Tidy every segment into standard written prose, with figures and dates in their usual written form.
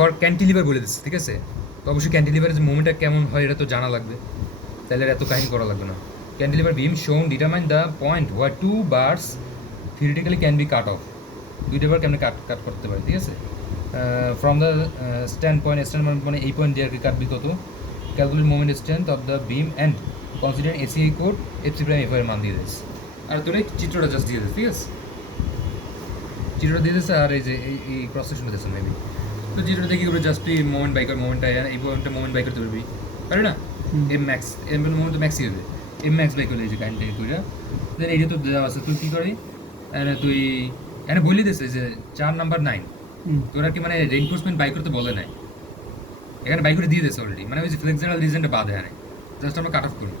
For cantilever বলে দিচ্ছে, ঠিক আছে? তো অবশ্যই ক্যান্টিলিভারের যে মুভমেন্টটা কেমন হয় এটা তো জানা লাগবে, তাহলে আর এত কাহিনী করা লাগবে না। Cantilever beam shown determine the point where two bars theoretically can be cut off, দুইটা বার কেমন কাট করতে পারে, ঠিক আছে? ফ্রম দ্য স্ট্যান্ড পয়েন্ট মানে এই পয়েন্ট দিয়ে আর কি কাটবি কত, calculate moment strength of the beam and consider ACI code FC prime F এর মান দিয়ে দিস। আর তোর এই চিত্রটা জাস্ট দিয়ে দিস, ঠিক আছে? চিত্রটা দিয়ে দিচ্ছে আর এই যে এই ক্রস সেকশনটা দিচ্ছে মেবি। তো চিত্রটা দেখি করে জাস্ট তুই মোমেন্ট বাই কর, মোমেন্টটা এই পয়েন্টটা মোমেন্ট বাই করতে পারবি, পারবি না? এম ম্যাক্স, এম মোমেন্ট তো ম্যাক্সই হবে, এম ম্যাক্স বাই করলে এই যে কাইন্ডটা কইরা দেন এইটা তো দেওয়া আছে, তুই কী করি এনে তুই এনে বলি দিছে যে 4 নাম্বার 9 তোরা কি মানে রেইনফোর্সমেন্ট বাই করতে বলে নাই, এখানে বাই করে দিয়ে দিয়েছে অলরেডি, মানে ওই যে ফ্লেক্সিবল রিজনটা বাদ এখানে জাস্ট আমরা কাট অফ করি।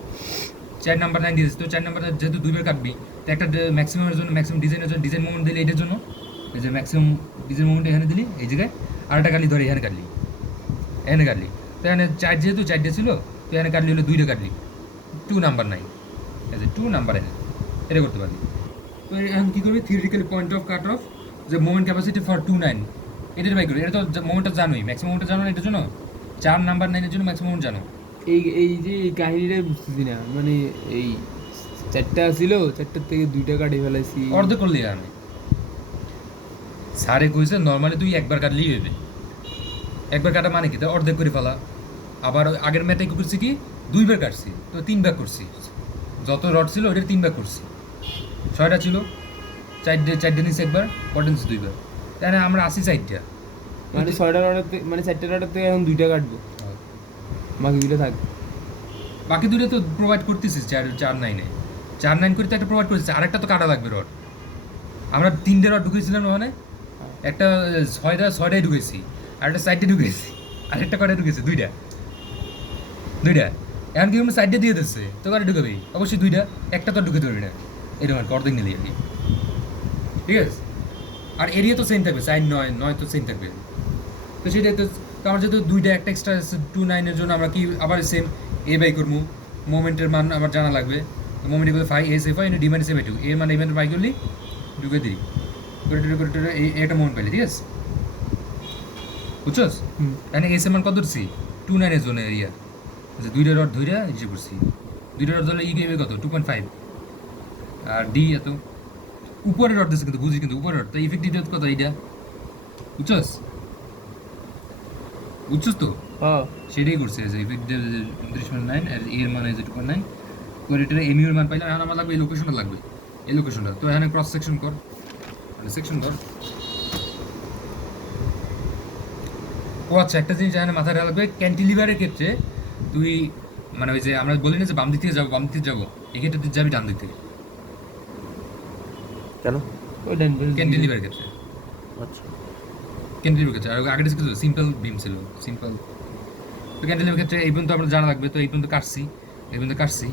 4 নাম্বার 9 দিয়েছে, তো 4 নাম্বার যেহেতু দুইবার কাটবি তো একটা ম্যাক্সিমামের জন্য ম্যাক্সিমাম ডিজাইনের জন্য ডিজাইন মোমেন্ট দিলে এটার জন্য এই যে ম্যাক্সিমাম ডিজাইন মোমেন্ট এখানে দিলি এই জায়গায়, আরেকটা কাটলি ধরে এখানে কাটলি, এখানে কাটলি, তো এখানে 4 যেহেতু 4টে ছিল তো এখানে কাটলি হলো 2টা কাটলি 2 নাম্বার 9 এই যে 2 নাম্বার এনে এটা করতে পারবি। তো এখন কী করবি theoretical point of cut off যে মোমেন্ট ক্যাপাসিটি ফর 2 9 এটার বাই করবি, এটা তো মোমেন্টটা জানোই, ম্যাক্সিমাম মোমেন্টটা জানো না এটার জন্য, 4 নাম্বার 9-এর জন্য ম্যাক্সিমাম মোমেন্ট জানো। এই এই যে এই কাহিনীটাই বুঝতেছি না, মানে এই 4টা ছিল 4টার থেকে 2টা কাটে ফেলাইছি। অর্ধেক করলি আমি স্যারে কইছে নর্মালি তুই একবার কাটলেই হইবে, একবার কাটা মানে কি তো অর্ধেক করে ফেলা। আবার ওই আগের ম্যাটে কি করছি কি 2বার কাটছি তো 3 ভাগ করছি, যত রড ছিল ওইটার 3 ভাগ করছি, 6টা ছিল 4টে নিচ্ছি একবার, পটেন্সি 2বার, তাই না আমরা আসি 4টা, মানে 6টা রডের থেকে মানে 4টা রডের থেকে এখন 2টা কাটবো, বাকি 2টা থাকবে। বাকি 2টা তো প্রোভাইড করতেছিস 4 9-এ 4 9 করে তো একটা প্রোভাইড করতেছিস, আরেকটা তো কাটা লাগবে রড। আমরা 3টে রড ঢুকেছিলাম ওখানে, একটা 6টায় ঢুকেছি, আরেকটা 4টে ঢুকেছি, আরেকটা কটায় ঢুকেছি 2টা এখন কি আমরা 4টে দিয়ে দিচ্ছে তো কটা ঢুকাবি, অবশ্যই 2টা, একটা তো আর ঢুকে ধরবি না, এরকম আর কি অর্ধেক নিলি আর কি, ঠিক আছে? আর এরিয়া তো সেম থাকবে, 4 9 তো সেম থাকবে, তো সেটাই তো। তো আমার যেহেতু 2টা একটা এক্সট্রা 2 9-এর জন্য আমরা কি আবার সেম এ বাই করবো, মোমেন্টের মান আবার জানা লাগবে, তো মোমেন্ট ইকুয়াল 5 এস এফ এ ডিমান্ড সেভ 2 এর মানে ইভেন্ট বাই করলি ঢুকে দিই করে এই একটা মোমেন্ট পাইলি, ঠিক আছে? বুঝছস? এখানে এস এর মান কত ধরছি 2 9-এর জন্য এরিয়া, যে 2টা রড ধইরা হিসেব করছি, 2টা রড ধরলে ই গেবে কত 2.5, আর ডি এত উপরে রড দিচ্ছে কিন্তু বুঝি, কিন্তু উপরে রড তো ইফেক্টিভ ডেপথ কত এইটা, বুঝছস? বুঝছস তো? হ্যাঁ সেটাই করছে যে ইফেক্টিভ 29 আর এর মান যে 2.9 করে এটা এমইউ এর মান পাইলাম, এখন আমার লাগবে এই লোকেশনটা লাগবে, এই লোকেশনটা, তো এখানে ক্রস সেকশন কর, মানে সেকশন কর। ও আচ্ছা, একটা জিনিস এখানে মাথায় রাখা লাগবে, ক্যান্টিলিভারের ক্ষেত্রে তুই মানে ওই যে আমরা বলি না যে বাম দিক থেকে যাবো বাম দিক থেকে যাবো, এক্ষেত্রে তুই যাবি ডান দিক থেকে কেন? ওই ডান পাশে ক্যান্টিলিভারের ক্ষেত্রে, আচ্ছা, ক্যান্টিলিভার ক্ষেত্রে। আর আগের ছিল সিম্পল বিম ছিল, সিম্পল। তো ক্যান্টিলিভার ক্ষেত্রে এই পর্যন্ত আমরা জানা লাগবে, তো এই পর্যন্ত কাটছি, এই পর্যন্ত কাটছি,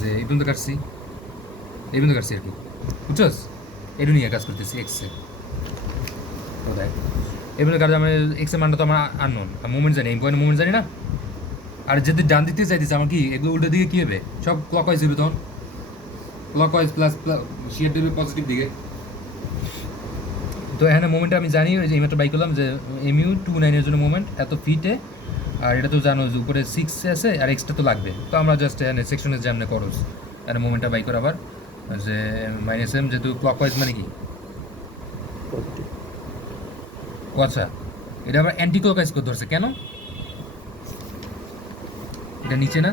যে এই পর্যন্ত কাটছি, এই পর্যন্ত কাটছি আর কি, বুঝছস? এটা নিয়ে কাজ করতেছি এক্সে, দেখ এই পর্যন্ত কাজ আমার এক্সের মানটা তো আমার আননোন, মুভমেন্ট জানি, এই পয়েন্ট মুভমেন্ট জানি না। আর যদি ডান দিক থেকে চাইতেছে আমার কি এগুলো উল্টো দিকে কী হবে, সব ক্লকওয়াইজ হবে, তখন ক্লকওয়াইজ প্লাস শিয়ার দেবে পজিটিভ দিকে। তো এখানে মোমেন্টটা আমি জানি, ওই যে এইমাত্র বাই করলাম যে এমইউ 2 9-এর জন্য মোমেন্ট এত ফিটে, আর এটা তো জানো যে উপরে 6 আছে আর এক্সট্রা তো লাগবে, তো আমরা জাস্ট এখানে সেকশনের যেমন করস এখানে মোমেন্টটা বাই করে আবার যে মাইনাস এম, যেহেতু ক্লকওয়াইজ মানে কি পজিটিভ। ও আচ্ছা, এটা আবার অ্যান্টি ক্লকওয়াইজ করে ধরছে কেন, এটা নিচে না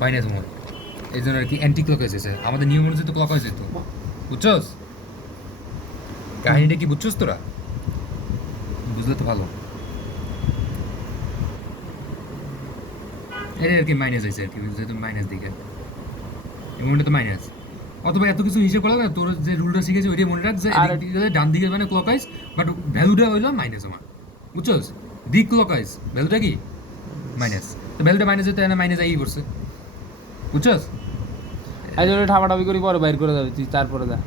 মাইনাস মোমেন্ট, এই জন্য আর কি অ্যান্টি ক্লকওয়াইজ আছে, আমাদের নিয়ম অনুযায়ী তো ক্লকওয়াইজ যেত, বুঝছস? কাহিনীটা কি বুঝছস তোরা? বুঝলে তো ভালো। এই আর কি মাইনাস আছে আর কি, যেহেতু মাইনাস দিকে এই মোমেন্টে তো মাইনাস, অথবা এত কিছু হিসেব করা না, তোর যে রুলটা শিখেছি ওইটাই মনে রাখ যে এদিক দিয়ে ডান দিকে মানে ক্লকওয়াইজ, বাট ভ্যালুটা হইলো মাইনাস আমার, বুঝছস? দিক ক্লকওয়াইজ ভ্যালুটা কি মাইনাস, তো ভ্যালুটা মাইনাস হতে না মাইনাস আই করছে, বুঝছস? আজ ওটা ঠাপাঠাপি করে পরে বাইর করে যাবে তুই, তারপরে যা।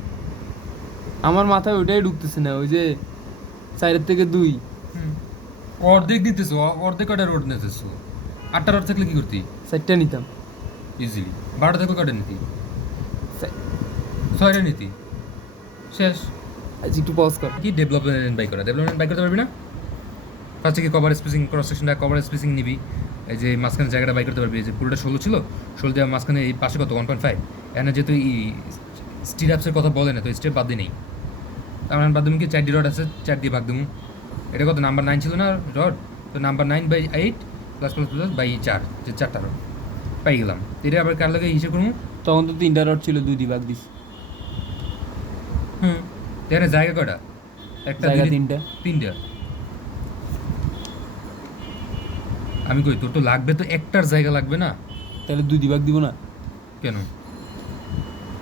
আমার মাথায় ওইটাই ঢুকতেছে না, ওই যে 4-এর থেকে 2 অর্ধেক দিতেছো, অর্ধেক কটা রোড নিতেছো, 8টা রোড থাকলে কি করতি 4টা নিতাম। ইজিলি, 12টা থাকলে কটা নিতি, সা- 6টা নিতি, শেষ। আজ একটু পজ কর। কি ডেভেলপমেন্ট বাই করা, ডেভেলপমেন্ট বাই করতে পারবি না, ফার্স্টে কি কভার স্পেসিং ক্রস সেকশনটা কভার স্পেসিং নিবি, এই যে মাঝখানে জায়গাটা বাই করতে পারবি, এই যে পুরোটা 16 ছিল, 16 দেওয়া মাঝখানে এই পাশে কত 1.5, এখানে যেহেতু এই স্টিরাপসের কথা বলে না, তো স্টেপ বাদ দিয়ে নেই, আমার বাদ দিমু কি 4 রড আছে, 4 দিয়ে ভাগ দিমু, এটা কত নাম্বার 9 ছিল না রড, তো number 9/8 plus plus plus by 4, যে 4টা রড পাই গেলাম। এটা আবার কার লাগে হিসেব করবো, তখন তো 3টা রড ছিল, 2 ভাগ দিস, এখানে জায়গা কয়টা, একটা জায়গা 3টা। 3টা। আমি কই তোর তো লাগবে, তো একটার জায়গা লাগবে না, তাহলে 2 ভাগ দিব না? কেন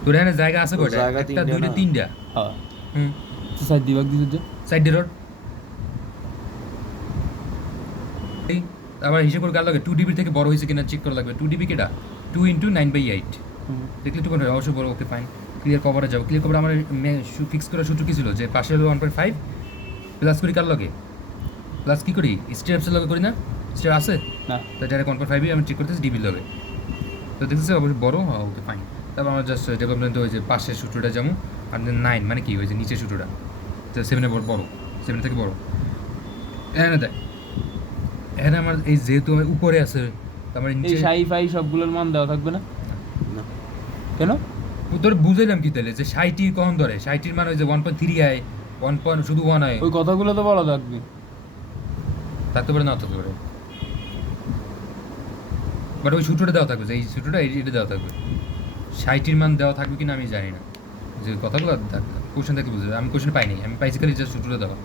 তোর এখানে জায়গা আছে তোর কয়টা, জায়গা একটা 3টা 2টা না? 3টা, হ্যাঁ, হুম তো 4 ভাগ দিস যে। সাইড রড এই আবার হিসেব করে কার লাগে 2 dB থেকে বড় হয়েছে কিনা চেক করা লাগবে। 2 dB কেটা 2 × 9/8 দেখলে তো কোনো অবশ্যই বড়, ওকে ফাইন। ক্লিয়ার কভারে যাবো, ক্লিয়ার কভার আমার ফিক্স করার সূত্র কী ছিল, যে পাশে হলো 1.5 প্লাস করি কার লগে, প্লাস কী করি স্টেপসের লগে করি না, স্টেপ আছে না, তো ডাইরেক্ট 1.5 আমি চেক করতেছি ডিবির লগে, তো দেখতেছি অবশ্যই বড়, ওকে ফাইন। তারপর আমরা জাস্ট ডেভেলপমেন্ট ওই যে পাশের সূত্রটা যেমন, আর 9 মানে কি ওই যে নিচের সূত্রটা, তো 7 বড়, 7 থেকে বড়। এখানে দেখ, এখানে আমার এই যেহেতু আমার উপরে আছে, তো আমার এই নিচে সাই ফাই সবগুলোর মান দেওয়া থাকবে না না কেন? তোর বুঝাইলাম কি তাহলে, যে 60 কখন ধরে, 60 মানে ওই যে 1.3 আয়, 1. শুধু 1 আয়, ওই কথাগুলো তো বলা থাকবে। থাকতে পারে না থাকতে পারে, বাট ওই সূত্রটা দেওয়া থাকবে, যে এই সূত্রটা এটা দেওয়া থাকবে, 60 মান দেওয়া থাকবে কিনা আমি জানি না, যে কথাগুলো কোশ্চেন থেকে বুঝতে আমি কোশ্চেন পাইনি, আমি পাইছি খালি জাস্ট সূত্রটা দেওয়া,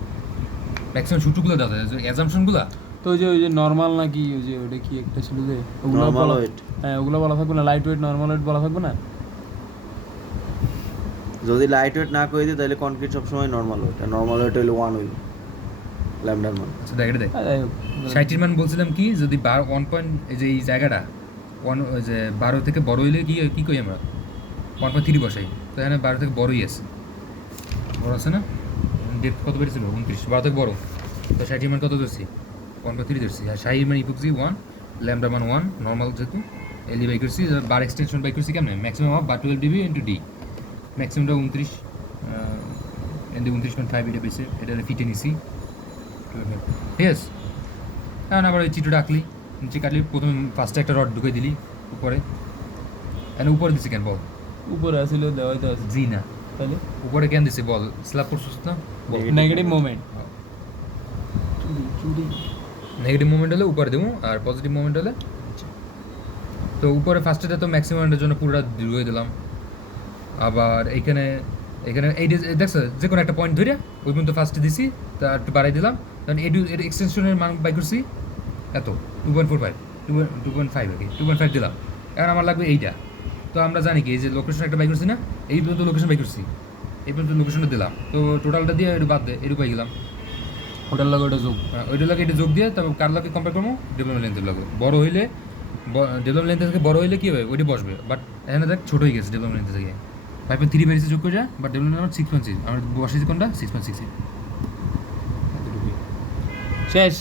ম্যাক্সিমাম সূত্রগুলো দেওয়া থাকে, অ্যাজাম্পশনগুলো তো ওই যে নর্মাল নাকি ওই যে ওটা কি একটা ছিল যে ওগুলো নরমাল বলা, ওয়েট। হ্যাঁ ওগুলো বলা থাকবে না, লাইট ওয়েট নর্মাল ওয়েট বলা থাকবে না? যদি লাইট ওয়েট না করে দিই তাহলে কনক্রিট সবসময় নর্মাল ওয়েট, আর নর্মাল ওয়েট হইলো 1 হইল ল্যামডার মান। আচ্ছা দেখ এটা দেখ, যাই হোক, 60 মান বলছিলাম কি, যদি 1 পয়েন্ট এই যে এই জায়গাটা 1 ওই যে 12 থেকে বড় হইলে কি কই আমরা 1.3 বসাই, তো এখানে 12 থেকে বড়ই আছে, বড় আছে না, ডেট কত বেড়েছিল 29, 12 থেকে বড়, তো 60 মান কত ধরছি 1.3 ধরছি, আর 60 মান ইকুয়াল 1, ল্যামডা মান 1 নর্মাল যেহেতু, এলি বাই করছি, বার এক্সটেনশন বাই করছি কেমনে, maximum of 12 dB into D, ম্যাক্সিমামটা 29 এন্ড 29.5 এটা বেশি, এটা ফিটে নিছি, ঠিক আছে। এখন আবার ওই চিত্রটা আঁকলি, নিচে কাটলি, প্রথমে ফার্স্টে একটা রড ঢুকে দিলি উপরে, এখানে উপরে দিছি কেন বল, উপরে আসিল দেওয়াই তো আছে, জি না তাহলে উপরে কেন দিছি বল, স্ল্যাব করছিস না বল, নেগেটিভ মোমেন্ট, চুরি নেগেটিভ মুভমেন্ট হলে উপরে দেবো, আর পজিটিভ মুভমেন্ট হলে, তো উপরে ফার্স্টেটা তো ম্যাক্সিমামের জন্য পুরোটা ঢুকে দিলাম, আবার এখানে এই দেখছো যে কোনো একটা পয়েন্ট ধরে ওই পর্যন্ত ফার্স্টে দিছি, তা একটু বাড়াই দিলাম, কারণ এর এক্সটেনশনের মান বাই করছি এত 2.45 2.5 আর কি 2.5 দিলাম, এখন আমার লাগবে এইটা, তো আমরা জানি কি এই যে লোকেশন একটা বাই করছি না, এই পর্যন্ত লোকেশন বাই করছি, এই পর্যন্ত লোকেশনটা দিলাম, তো টোটালটা দিয়ে একটু বাদ দেয় এটুকু পাই গেলাম, ওটার লগে ওটা যোগ, ওইটার লাগে এটা যোগ দিয়ে তারপর কার লাগে কম্পেয়ার করবো, ডেভেলপমেন্ট লেন্থের লাগে বড় হইলে, ডেভেলপমেন্ট লেন্থ থেকে বড় হইলে কী হবে ওইটা বসবে, বাট এখানে দেখ ছোটো হয়ে গেছে ডেভেলপমেন্ট লেন্থ থেকে 5.3 বেরিয়েছে যোগ করে যা, বাট ডেভেলপমেন্ট আমার 6.6, আমার বসেছে কোনটা 6.6, শেষ।